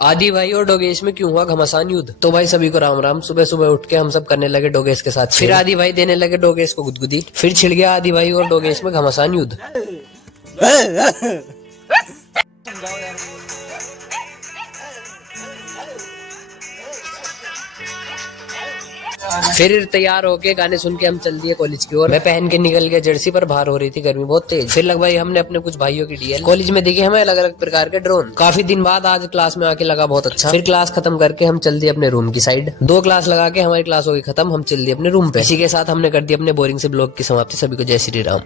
आदि भाई और डोगेश में क्यों हुआ घमासान युद्ध। तो भाई सभी को राम राम। सुबह सुबह उठ के हम सब करने लगे डोगेश के साथ। फिर आदि भाई देने लगे डोगेश को गुदगुदी। फिर छिड़ गया आदि भाई और डोगेश में घमासान युद्ध। फिर तैयार होके गाने सुन के हम चल दिए कॉलेज की ओर। मैं पहन के निकल गया जर्सी, पर बाहर हो रही थी गर्मी बहुत तेज। फिर लगवाई हमने अपने कुछ भाइयों की डीएल। कॉलेज में दिखे हमें अलग अलग प्रकार के ड्रोन। काफी दिन बाद आज क्लास में आके लगा बहुत अच्छा। फिर क्लास खत्म करके हम चल दिए अपने रूम की साइड। 2 क्लास लगा के हमारी क्लास हो गई खत्म। हम चल दिए अपने रूम पे। इसी के साथ हमने कर दी अपने बोरिंग से ब्लॉग की समाप्ति। सभी को जय श्री राम।